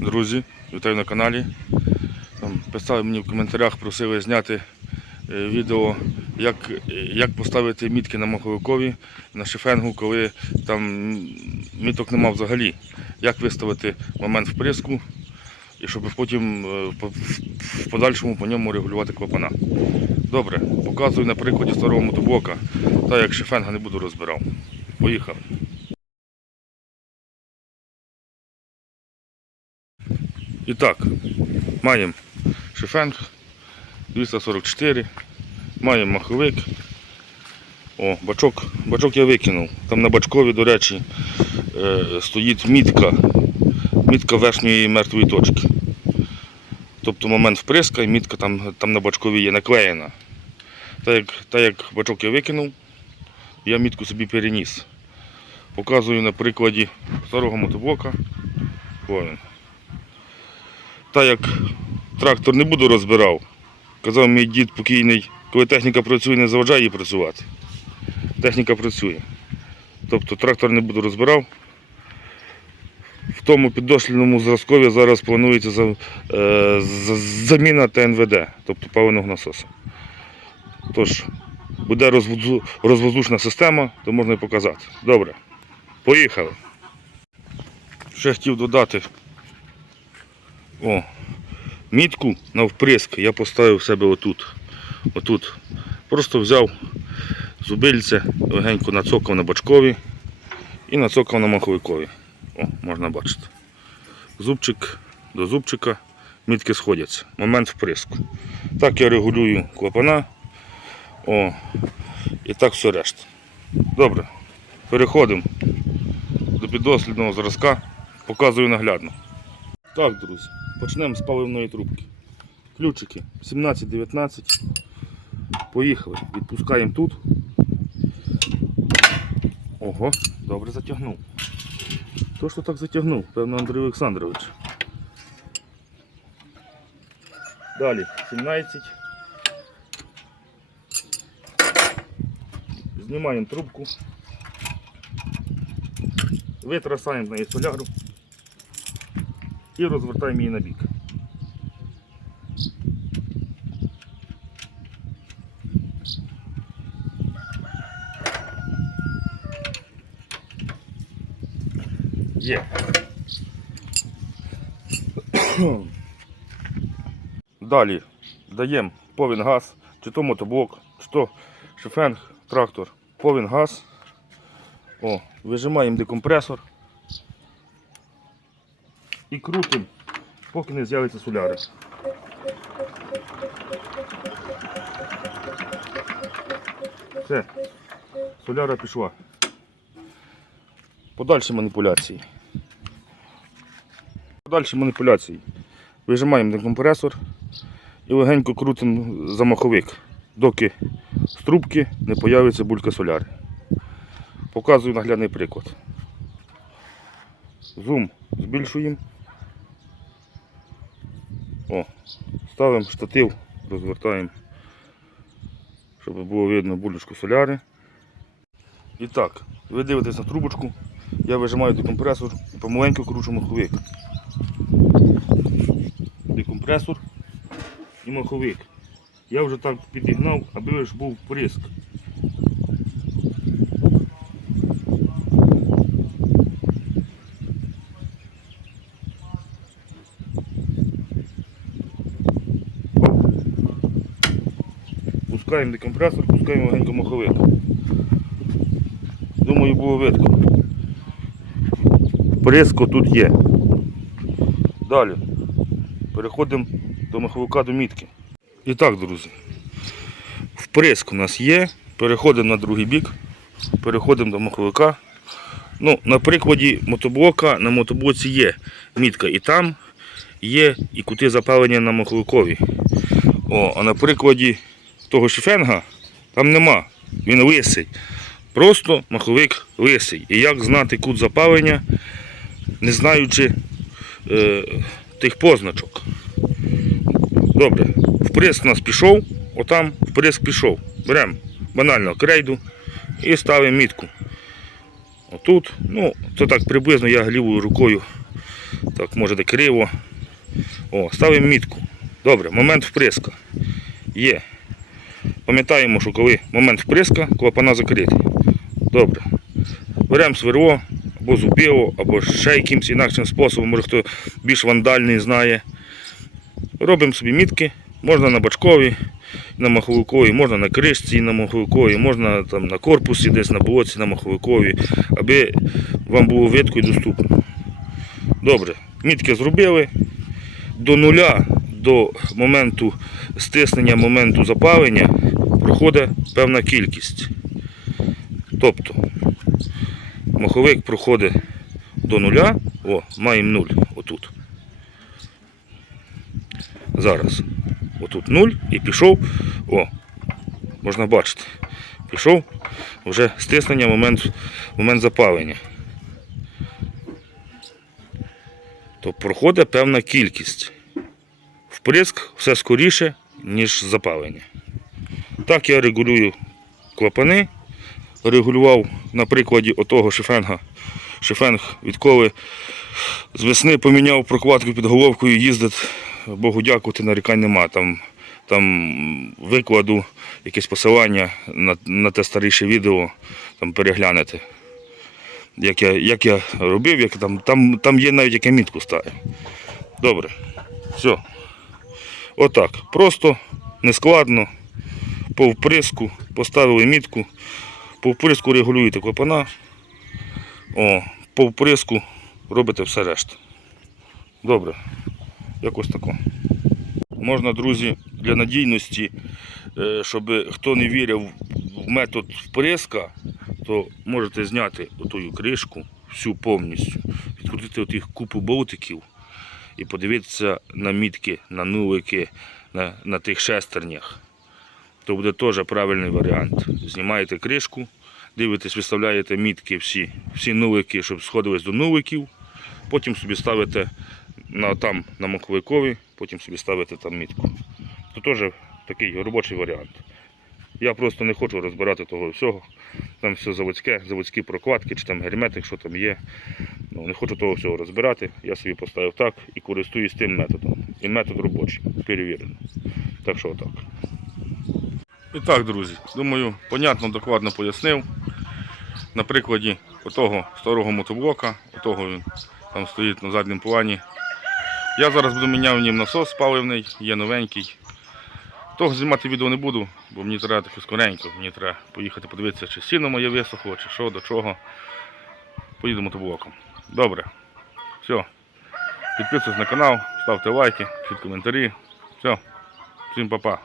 Друзі, вітаю на каналі. Там писали мені в коментарях, просили зняти е, відео, як, як поставити мітки на маховикові, на шифенгу, коли там міток нема взагалі. Як виставити момент вприску, і щоб потім е, в подальшому по ньому регулювати клапана. Добре, показую на прикладі старого мотоблока, так як шифенга не буду розбирав. Поїхав. І так, маємо шифенг 244, маємо маховик. О, бачок, бачок я викинув. Там на бачкові, до речі, е, стоїть мітка, мітка верхньої мертвої точки. Тобто момент вприска і мітка там, там на бачкові є наклеєна. Так як, так як бачок я викинув, я мітку собі переніс. Показую на прикладі старого мотоблока. О він. Так як трактор не буду розбирав, казав мій дід покійний, коли техніка працює, не заважає їй працювати. Техніка працює. Тобто трактор не буду розбирав. В тому піддослідному зразкові зараз планується за- е, за- заміна ТНВД, тобто паливного насоса. Тож, буде розвозу- система, то можна і показати. Добре. Поїхали. Ще хотів додати. О, мітку на вприск я поставив себе отут. Отут. Просто взяв зубильце, легенько нацокав на бачкові і нацокав на маховикові. О, можна бачити. Зубчик до зубчика, мітки сходяться. Момент вприску. Так я регулюю клапана. О, і так все решта. Добре. Переходимо до піддослідного зразка. Показую наглядно. Так, друзі, почнемо з паливної трубки. Ключики 17-19. Поїхали. Відпускаємо тут. Ого, добре затягнув. То, що так затягнув, певно, Андрій Олександрович. Далі 17. Знімаємо трубку. Витрасаємо з неї соляру і розвертаємо її на бік. Є. Далі даємо повін газ, чи то мотоблок, чи то шифенг, трактор, повін газ. О, вижимаємо декомпресор і крутимо, поки не з'явиться соляри. Все, соляра пішла. Подальші маніпуляції. Подальші маніпуляції. Вижимаємо декомпресор і легенько крутимо за маховик, доки з трубки не появиться булька соляри. Показую наглядний приклад. Зум збільшуємо. О, ставимо штатив, розвертаємо, щоб було видно булечку соляри. І так, ви дивитесь на трубочку, я вижимаю декомпресор і помаленьку кручу маховик. Декомпресор і маховик. Я вже так підігнав, аби ж був вприск. Пускаємо декомпресор, пускаємо легенько маховик. Думаю, було видно. Приско тут є. Далі. Переходимо до маховика до мітки. І так, друзі. Вприск у нас є. Переходимо на другий бік. Переходимо до маховика. Ну, на прикладі мотоблока на мотоблоці є мітка і там є і кути запалення на маховикові. О, а на прикладі того шифенга там нема. Він лисий. Просто маховик лисий. І як знати кут запалення, не знаючи е, тих позначок. Добре, вприск у нас пішов, отам вприск пішов. Беремо банально крейду і ставимо мітку. Отут, ну, це так приблизно я лівою рукою Так, може де криво. О, ставимо мітку. Добре, момент вприска. Є. Пам'ятаємо, що коли момент вприска, клапана закриті. Добре. Беремо сверло, або зубило, або ще якимось інакшим способом, може хто більш вандальний знає. Робимо собі мітки, можна на бачкові, на маховикові, можна на кришці на маховикові, можна там на корпусі, десь на болоці на маховикові, аби вам було видко і доступно. Добре, мітки зробили. До нуля, до моменту стиснення, моменту запалення проходить певна кількість. Тобто маховик проходить до нуля, о, маємо нуль отут. Зараз. Отут нуль і пішов, о, можна бачити, пішов вже стиснення, момент, момент запалення. То проходить певна кількість. Вприск все скоріше, ніж запалення. Так я регулюю клапани. Регулював на прикладі отого шифенга. Шифенг відколи з весни поміняв прокладку під головкою, їздить, Богу дякувати, нарікань нема. Там, там викладу якесь посилання на, на те старіше відео, там переглянете. Як я, як я робив, як там, там, там є навіть як я мітку ставив. Добре. Все. Отак. Просто, нескладно, по вприску, поставили мітку, по вприску регулюєте клапана, о, по вприску робите все решта. Добре. Якось тако. Можна, друзі, для надійності, е, щоб хто не вірив в метод вприска, то можете зняти отую кришку всю повністю, відкрутити отих купу болтиків і подивитися на мітки, на нулики, на, на тих шестернях. То буде теж правильний варіант. Знімаєте кришку, дивитесь, виставляєте мітки всі, всі нулики, щоб сходились до нуликів. Потім собі ставите на, там, на маховикові, потім собі ставите там мітку. То теж такий робочий варіант. Я просто не хочу розбирати того всього. Там все заводське, заводські прокладки, чи там герметик, що там є. Ну, не хочу того всього розбирати. Я собі поставив так і користуюсь тим методом. І метод робочий, перевірений. Так що отак. І так, друзі, думаю, понятно, докладно пояснив. На прикладі отого старого мотоблока, отого він там стоїть на задньому плані. Я зараз буду міняв в нім насос паливний, є новенький. Того знімати відео не буду, бо мені треба таке скоренько, мені треба поїхати подивитися, чи сіно моє висохло, чи що, до чого. Поїду мотоблоком. Добре. Все. Підписуйтесь на канал, ставте лайки, пишіть коментарі. Все. Всім па-па.